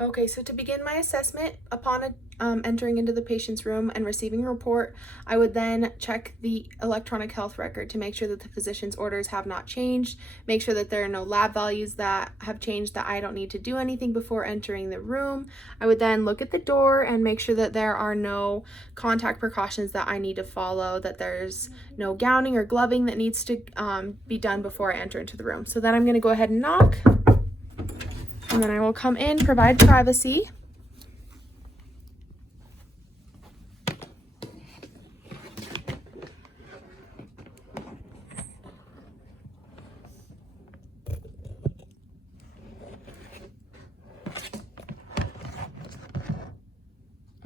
Okay, so to begin my assessment, upon entering into the patient's room and receiving a report, I would then check the electronic health record to make sure that the physician's orders have not changed, make sure that there are no lab values that have changed, that I don't need to do anything before entering the room. I would then look at the door and make sure that there are no contact precautions that I need to follow, that there's no gowning or gloving that needs to be done before I enter into the room. So then I'm going to go ahead and knock. And then I will come in, provide privacy.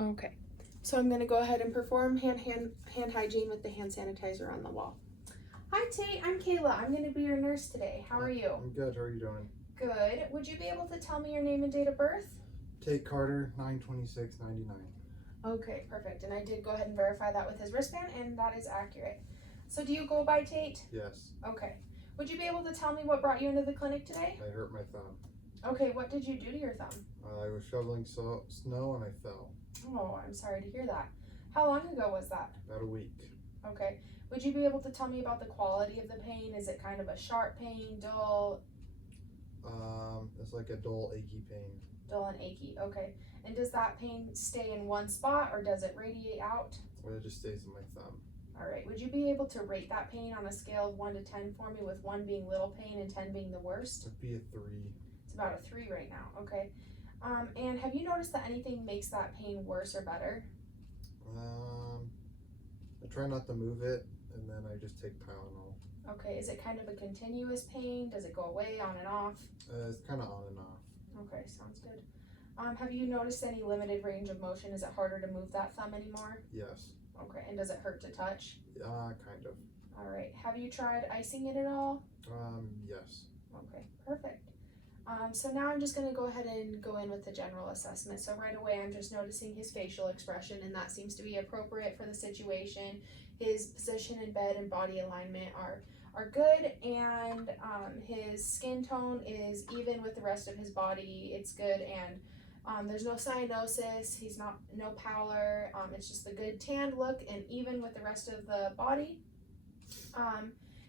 Okay, so I'm going to go ahead and perform hand hygiene with the hand sanitizer on the wall. Hi Tate, I'm Kayla. I'm going to be your nurse today. How are you? I'm good. How are you doing? Good. Would you be able to tell me your name and date of birth? Tate Carter, 9/26/99. Okay, perfect. And I did go ahead and verify that with his wristband, and that is accurate. So do you go by Tate? Yes. Okay. Would you be able to tell me what brought you into the clinic today? I hurt my thumb. Okay, what did you do to your thumb? I was shoveling snow and I fell. Oh, I'm sorry to hear that. How long ago was that? About a week. Okay. Would you be able to tell me about the quality of the pain? Is it kind of a sharp pain, dull? It's like a dull, achy pain. Dull and achy, okay. And does that pain stay in one spot or does it radiate out? Well, it just stays in my thumb. All right. Would you be able to rate that pain on a scale of 1 to 10 for me, with 1 being little pain and 10 being the worst? It'd be a 3. It's about a 3 right now, okay. And have you noticed that anything makes that pain worse or better? I try not to move it, and then I just take Tylenol. Okay. Is it kind of a continuous pain? Does it go away, on and off? It's kind of on and off. Okay, sounds good. Have you noticed any limited range of motion? Is it harder to move that thumb anymore? Yes. Okay, and does it hurt to touch? Kind of. All right. Have you tried icing it at all? Yes. Okay, perfect. So now I'm just going to go ahead and go in with the general assessment. So right away, I'm just noticing his facial expression, and that seems to be appropriate for the situation. His position in bed and body alignment are good, and his skin tone is even with the rest of his body. It's good, and there's no cyanosis. He's no pallor. It's just a good tanned look, and even with the rest of the body.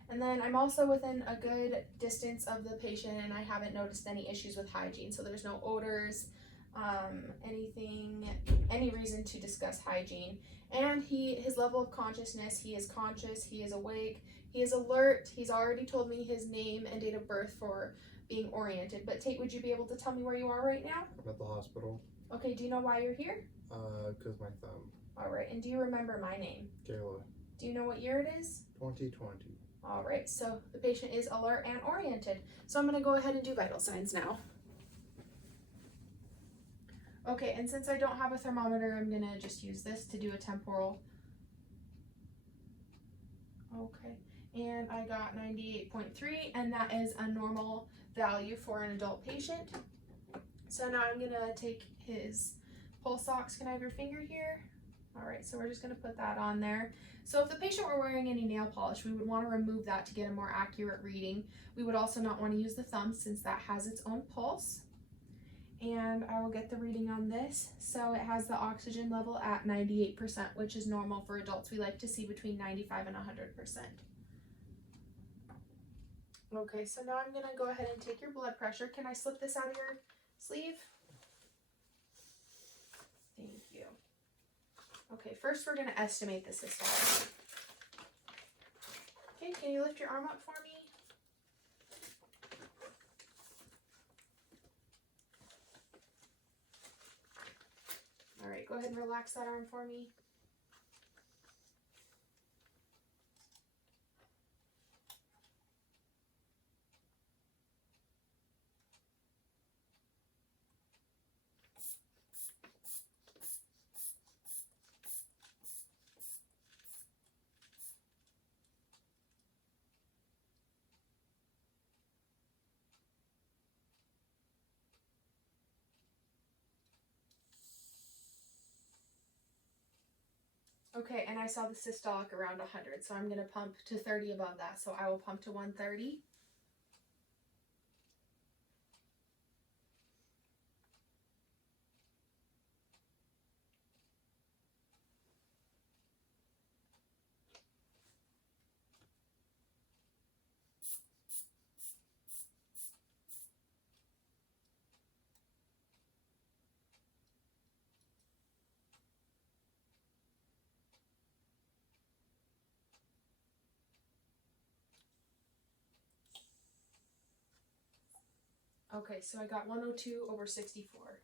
And then I'm also within a good distance of the patient, and I haven't noticed any issues with hygiene. So there's no odors, any reason to discuss hygiene. And his level of consciousness, he is conscious, he is awake, he is alert. He's already told me his name and date of birth for being oriented. But Tate, would you be able to tell me where you are right now? I'm at the hospital. Okay, do you know why you're here? Because my thumb. All right, and do you remember my name? Kayla. Do you know what year it is? 2020. All right, so the patient is alert and oriented. So I'm going to go ahead and do vital signs now. Okay, and since I don't have a thermometer, I'm going to just use this to do a temporal. Okay, and I got 98.3, and that is a normal value for an adult patient. So now I'm going to take his pulse ox. Can I have your finger here? All right, so we're just going to put that on there. So if the patient were wearing any nail polish, we would want to remove that to get a more accurate reading. We would also not want to use the thumb since that has its own pulse. And I will get the reading on this. So it has the oxygen level at 98%, which is normal for adults. We like to see between 95 and 100%. Okay, so now I'm going to go ahead and take your blood pressure. Can I slip this out of your sleeve? Thank you. Okay, first we're going to estimate the systolic. Okay, can you lift your arm up for me? All right, go ahead and relax that arm for me. Okay, and I saw the systolic around 100, so I'm going to pump to 30 above that. So I will pump to 130. Okay, so I got 102/64.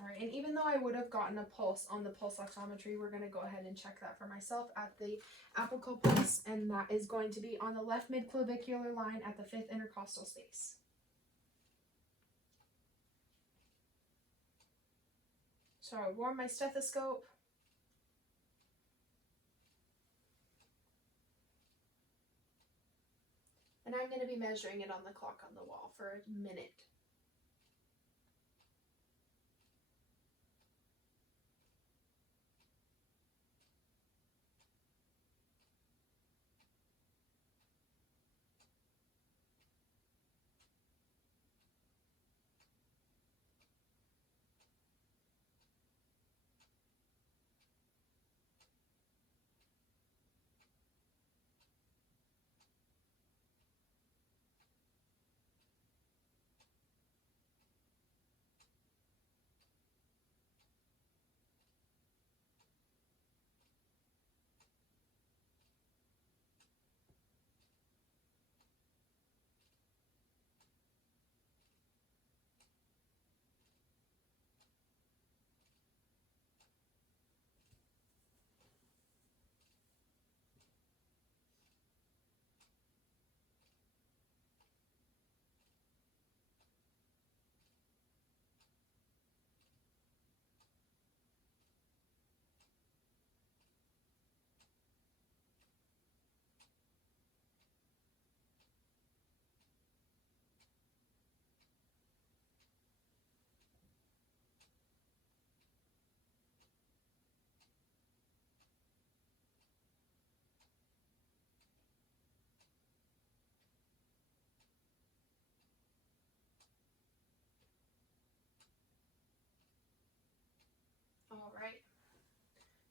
Alright, and even though I would have gotten a pulse on the pulse oximetry, we're going to go ahead and check that for myself at the apical pulse, and that is going to be on the left midclavicular line at the 5th intercostal space. So I warm my stethoscope. And I'm going to be measuring it on the clock on the wall for a minute. All right.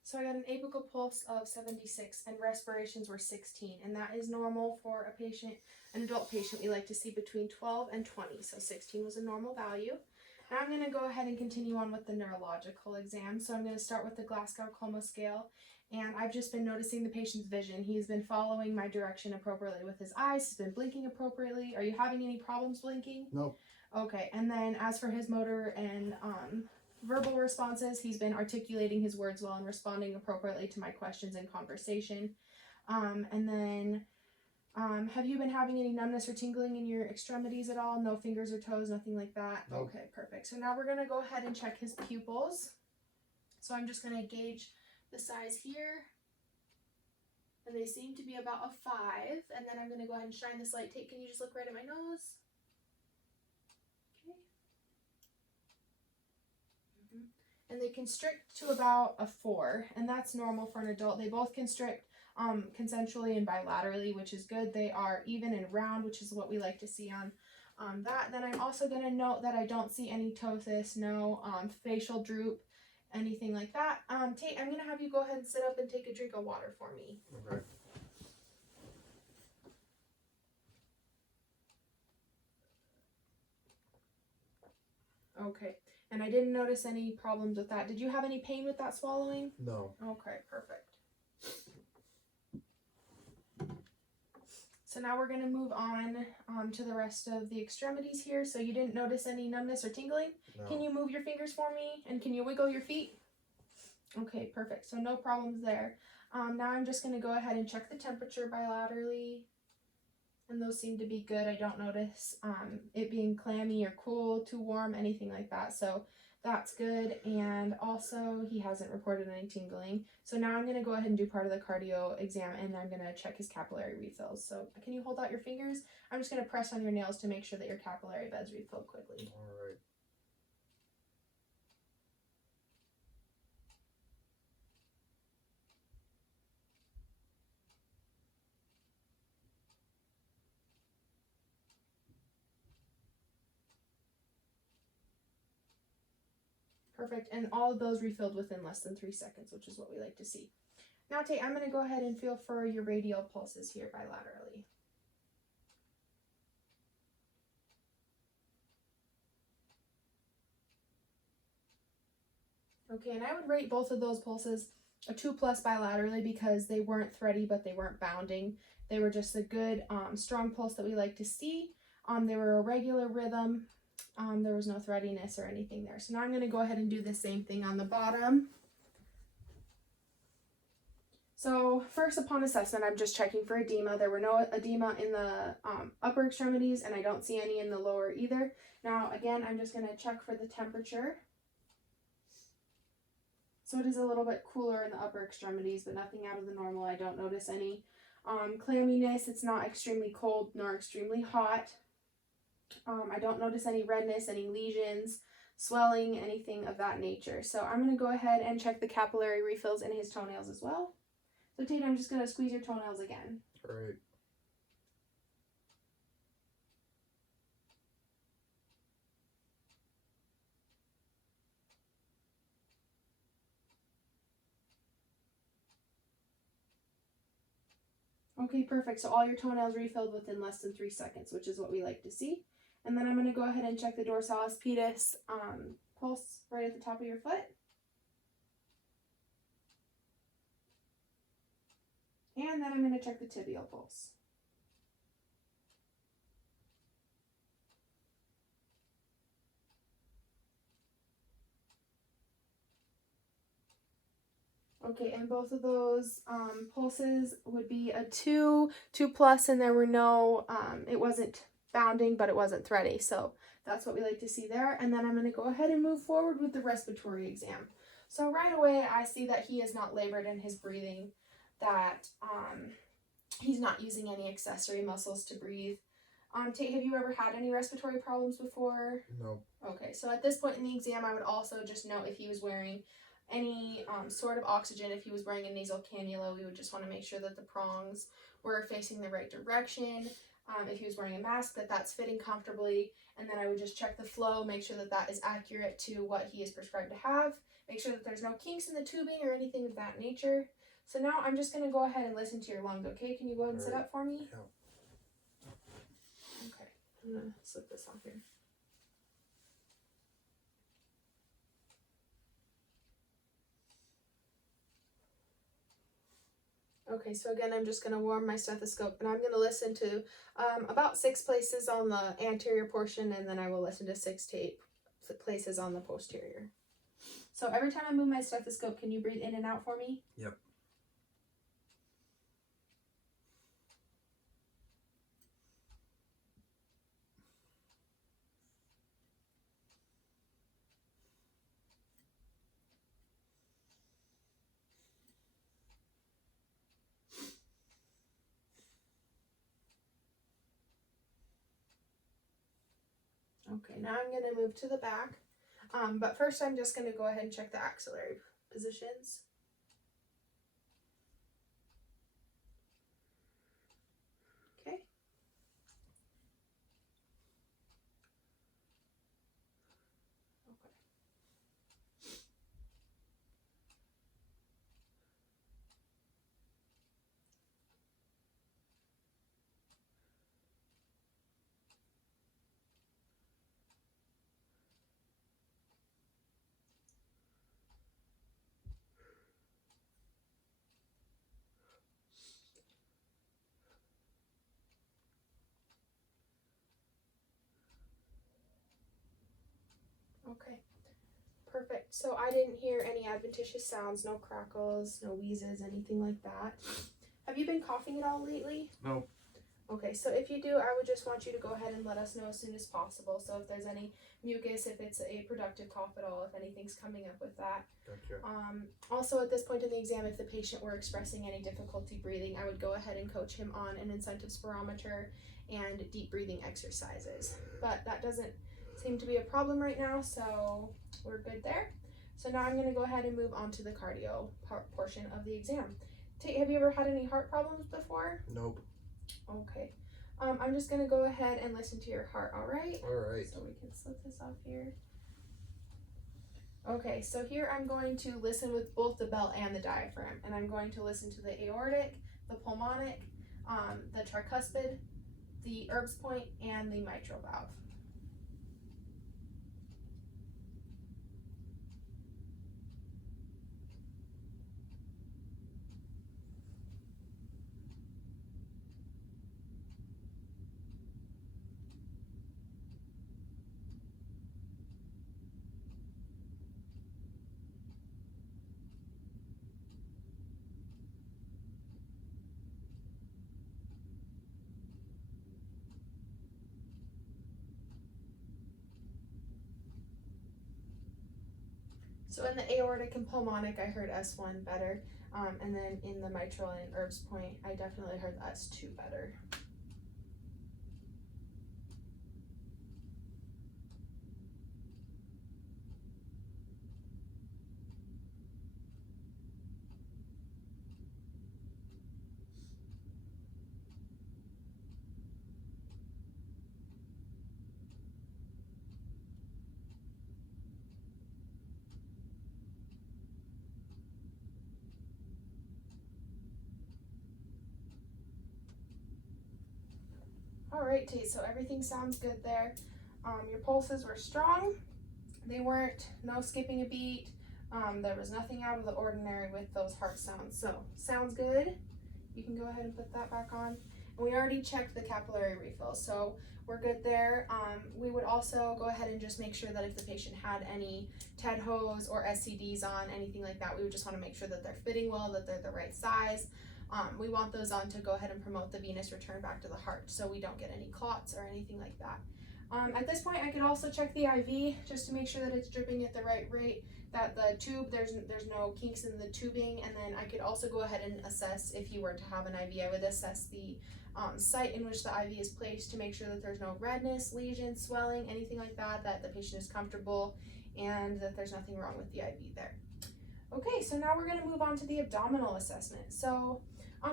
So I got an apical pulse of 76 and respirations were 16, and that is normal for a patient, an adult patient. We like to see between 12 and 20, so 16 was a normal value. Now I'm going to go ahead and continue on with the neurological exam. So I'm going to start with the Glasgow Coma Scale, and I've just been noticing the patient's vision. He's been following my direction appropriately with his eyes. He's been blinking appropriately. Are you having any problems blinking? Nope. Okay, and then as for his motor and verbal responses, he's been articulating his words well and responding appropriately to my questions in conversation. And then have you been having any numbness or tingling in your extremities at all? No fingers or toes, nothing like that? Nope. Okay, perfect. So now we're going to go ahead and check his pupils. So I'm just going to gauge the size here. And they seem to be about a 5. And then I'm going to go ahead and shine this light tape. Can you just look right at my nose? Okay. And they constrict to about a 4, and that's normal for an adult. They both constrict consensually and bilaterally, which is good. They are even and round, which is what we like to see on that. Then I'm also going to note that I don't see any ptosis, no facial droop, anything like that. Tate, I'm going to have you go ahead and sit up and take a drink of water for me. Okay. Okay. And I didn't notice any problems with that. Did you have any pain with that swallowing? No. Okay, perfect. So now we're going to move on to the rest of the extremities here. So you didn't notice any numbness or tingling? No. Can you move your fingers for me? And can you wiggle your feet? Okay, perfect. So no problems there. Now I'm just going to go ahead and check the temperature bilaterally. And those seem to be good. I don't notice it being clammy or cool, too warm, anything like that. So that's good. And also he hasn't reported any tingling. So now I'm going to go ahead and do part of the cardio exam, and I'm going to check his capillary refills. So can you hold out your fingers? I'm just going to press on your nails to make sure that your capillary beds refill quickly. All right. Perfect, and all of those refilled within less than 3 seconds, which is what we like to see. Now, Tate, I'm going to go ahead and feel for your radial pulses here bilaterally. Okay, and I would rate both of those pulses a 2+ bilaterally because they weren't thready, but they weren't bounding. They were just a good, strong pulse that we like to see. They were a regular rhythm. There was no threadiness or anything there. So now I'm going to go ahead and do the same thing on the bottom. So first, upon assessment, I'm just checking for edema. There were no edema in the upper extremities, and I don't see any in the lower either. Now, again, I'm just going to check for the temperature. So it is a little bit cooler in the upper extremities, but nothing out of the normal. I don't notice any clamminess. It's not extremely cold nor extremely hot. I don't notice any redness, any lesions, swelling, anything of that nature. So I'm going to go ahead and check the capillary refills in his toenails as well. So Tate, I'm just going to squeeze your toenails again. All right. Okay, perfect. So all your toenails refilled within less than 3 seconds, which is what we like to see. And then I'm going to go ahead and check the dorsalis pedis pulse right at the top of your foot. And then I'm going to check the tibial pulse. Okay, and both of those pulses would be a 2+, and there were no, it wasn't bounding, but it wasn't thready. So that's what we like to see there. And then I'm going to go ahead and move forward with the respiratory exam. So right away, I see that he is not labored in his breathing, that he's not using any accessory muscles to breathe. Tate, have you ever had any respiratory problems before? No. Okay, so at this point in the exam, I would also just note if he was wearing any sort of oxygen. If he was wearing a nasal cannula, we would just want to make sure that the prongs were facing the right direction. If he was wearing a mask, that's fitting comfortably. And then I would just check the flow, make sure that that is accurate to what he is prescribed to have. Make sure that there's no kinks in the tubing or anything of that nature. So now I'm just going to go ahead and listen to your lungs, okay? Can you go ahead and sit up for me? Yeah. Okay, I'm going to slip this off here. Okay, so again, I'm just going to warm my stethoscope, and I'm going to listen to about 6 places on the anterior portion, and then I will listen to 6 to 8 places on the posterior. So every time I move my stethoscope, can you breathe in and out for me? Yep. Okay, now I'm going to move to the back. But first I'm just going to go ahead and check the axillary positions. Okay. Okay, perfect. So I didn't hear any adventitious sounds, no crackles, no wheezes, anything like that. Have you been coughing at all lately? No. Okay, so if you do, I would just want you to go ahead and let us know as soon as possible. So if there's any mucus, if it's a productive cough at all, if anything's coming up with that. Gotcha. Also, at this point in the exam, if the patient were expressing any difficulty breathing, I would go ahead and coach him on an incentive spirometer and deep breathing exercises. But that doesn't seem to be a problem right now, so we're good there. So now I'm going to go ahead and move on to the cardio portion of the exam. Tate, have you ever had any heart problems before? Nope. Okay. I'm just going to go ahead and listen to your heart, all right? All right. So we can slip this off here. Okay, so here I'm going to listen with both the belt and the diaphragm, and I'm going to listen to the aortic, the pulmonic, the tricuspid, the Erb's point, and the mitral valve. So in the aortic and pulmonic, I heard S1 better. And then in the mitral and Erb's point, I definitely heard S2 better. Alright, Tate, so everything sounds good there. Your pulses were strong. They weren't, no skipping a beat. There was nothing out of the ordinary with those heart sounds. So, sounds good. You can go ahead and put that back on. And we already checked the capillary refill, so we're good there. We would also go ahead and just make sure that if the patient had any TED hose or SCDs on, anything like that, we would just want to make sure that they're fitting well, that they're the right size. We want those on to go ahead and promote the venous return back to the heart so we don't get any clots or anything like that. At this point, I could also check the IV just to make sure that it's dripping at the right rate, that the tube, there's no kinks in the tubing, and then I could also go ahead and assess if you were to have an IV. I would assess the site in which the IV is placed to make sure that there's no redness, lesions, swelling, anything like that, that the patient is comfortable, and that there's nothing wrong with the IV there. Okay, so now we're going to move on to the abdominal assessment. So,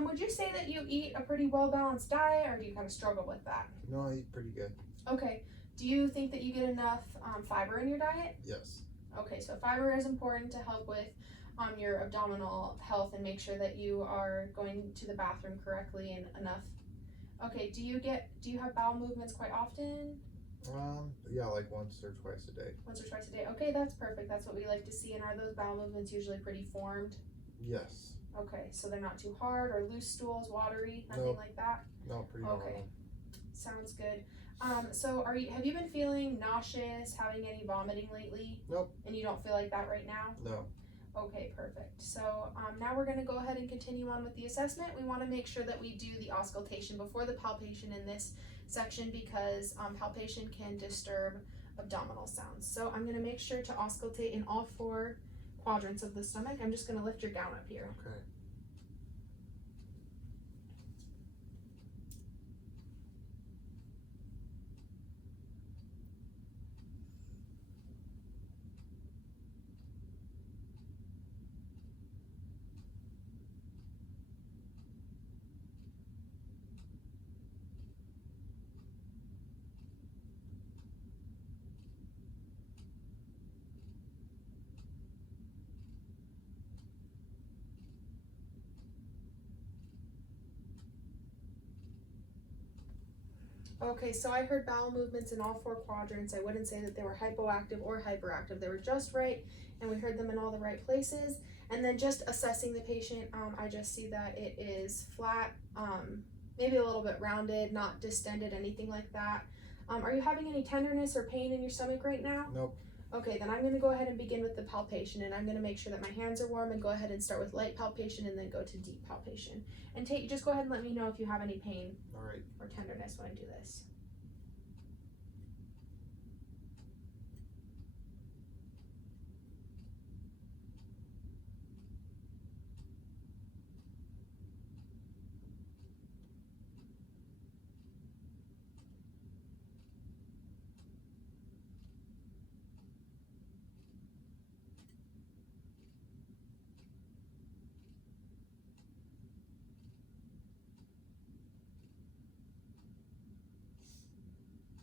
would you say that you eat a pretty well-balanced diet, or do you kind of struggle with that? No, I eat pretty good. Okay. Do you think that you get enough fiber in your diet? Yes. Okay, so fiber is important to help with your abdominal health and make sure that you are going to the bathroom correctly and enough. Okay, do you have bowel movements quite often? Yeah, like once or twice a day. Once or twice a day. Okay, that's perfect. That's what we like to see. And are those bowel movements usually pretty formed? Yes. Okay, so they're not too hard or loose stools, watery, nothing Nope. like that? No, pretty normal. Okay, sounds good. So have you been feeling nauseous, having any vomiting lately? Nope. And you don't feel like that right now? No. Okay, perfect. So now we're gonna go ahead and continue on with the assessment. We wanna make sure that we do the auscultation before the palpation in this section because palpation can disturb abdominal sounds. So I'm gonna make sure to auscultate in all 4 quadrants of the stomach. I'm just gonna lift your gown up here. Okay. Okay, so I heard bowel movements in all 4 quadrants. I wouldn't say that they were hypoactive or hyperactive. They were just right, and we heard them in all the right places. And then just assessing the patient, I just see that it is flat, maybe a little bit rounded, not distended, anything like that. Are you having any tenderness or pain in your stomach right now? Nope. Okay, then I'm going to go ahead and begin with the palpation, and I'm going to make sure that my hands are warm and go ahead and start with light palpation and then go to deep palpation. And Tate, just go ahead and let me know if you have any pain All right. or tenderness when I do this.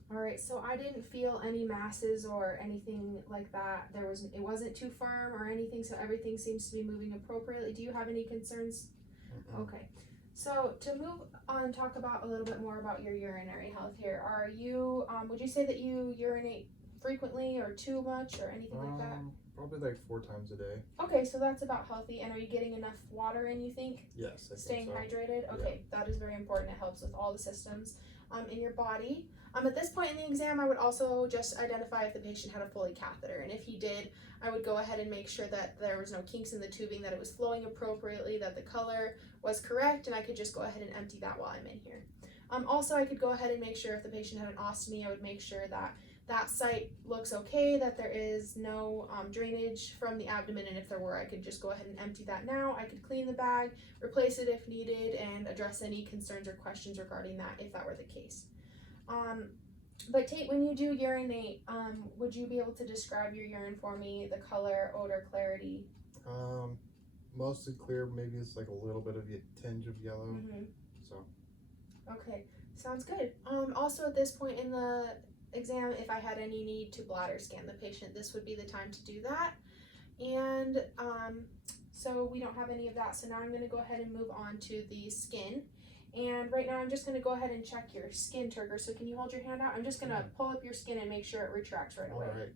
All right, so I didn't feel any masses or anything like that. It wasn't too firm or anything, so everything seems to be moving appropriately. Do you have any concerns? Mm-mm. Okay, so to move on, talk about a little bit more about your urinary health here. Are you, would you say that you urinate frequently or too much or anything like that? Probably like 4 times a day. Okay, so that's about healthy. And are you getting enough water in, you think? Yes, I Staying think so. hydrated? Okay, that is very important. It helps with all the systems in your body. At this point in the exam, I would also just identify if the patient had a Foley catheter. And if he did, I would go ahead and make sure that there was no kinks in the tubing, that it was flowing appropriately, that the color was correct, and I could just go ahead and empty that while I'm in here. Also, I could go ahead and make sure if the patient had an ostomy, I would make sure that that site looks okay, that there is no drainage from the abdomen, and if there were, I could just go ahead and empty that now. I could clean the bag, replace it if needed, and address any concerns or questions regarding that if that were the case. But Tate, when you do urinate, would you be able to describe your urine for me, the color, odor, clarity? Mostly clear, maybe it's like a little bit of a tinge of yellow. Mm-hmm. So. Okay, sounds good. Also at this point in the exam, if I had any need to bladder scan the patient, this would be the time to do that. And so we don't have any of that, so now I'm going to go ahead and move on to the skin. And right now I'm just going to go ahead and check your skin turgor. So can you hold your hand out? I'm just going to pull up your skin and make sure it retracts right away. All right.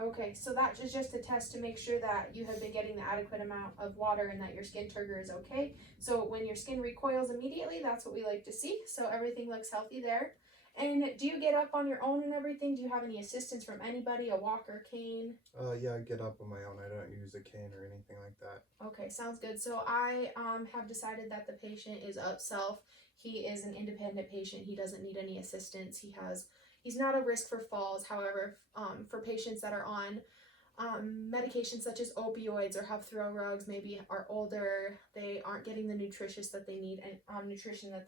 Okay, so that is just a test to make sure that you have been getting the adequate amount of water and that your skin turgor is okay. So when your skin recoils immediately, that's what we like to see. So everything looks healthy there. And do you get up on your own and everything? Do you have any assistance from anybody, a walker, cane? Yeah, I get up on my own. I don't use a cane or anything like that. Okay, sounds good. So I have decided that the patient is up self. He is an independent patient. He doesn't need any assistance. He's not a risk for falls. However, for patients that are on medications such as opioids or have throw rugs, maybe are older, they aren't getting the nutrition that they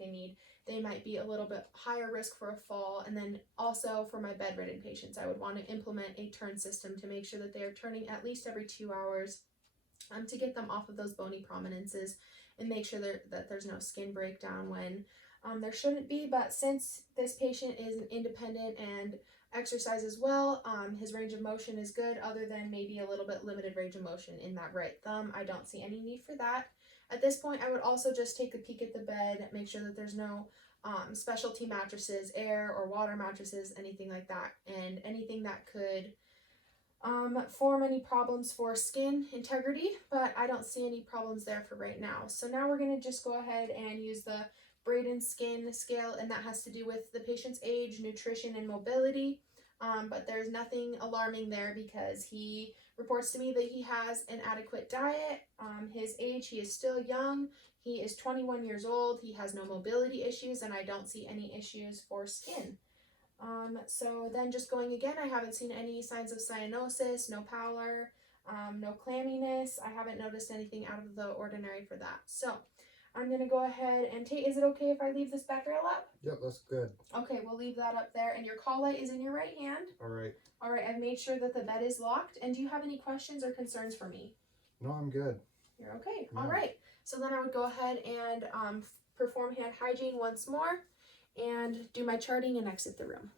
need, they might be a little bit higher risk for a fall. And then also for my bedridden patients, I would want to implement a turn system to make sure that they are turning at least every 2 hours to get them off of those bony prominences and make sure that there's no skin breakdown when there shouldn't be. But since this patient is an independent and exercises well, his range of motion is good, other than maybe a little bit limited range of motion in that right thumb. I don't see any need for that. At this point, I would also just take a peek at the bed, make sure that there's no specialty mattresses, air or water mattresses, anything like that, and anything that could form any problems for skin integrity, but I don't see any problems there for right now. So now we're going to just go ahead and use the Braden skin scale, and that has to do with the patient's age, nutrition, and mobility. But there's nothing alarming there because he reports to me that he has an adequate diet. His age, he is still young. He is 21 years old. He has no mobility issues, and I don't see any issues for skin. So then just going again, I haven't seen any signs of cyanosis, no pallor, no clamminess. I haven't noticed anything out of the ordinary for that. So I'm going to go ahead and Tate, is it okay if I leave this bed rail up? Yep, that's good. Okay, we'll leave that up there. And your call light is in your right hand? All right. All right, I've made sure that the bed is locked. And do you have any questions or concerns for me? No, I'm good. You're okay. Yeah. All right. So then I would go ahead and perform hand hygiene once more and do my charting and exit the room.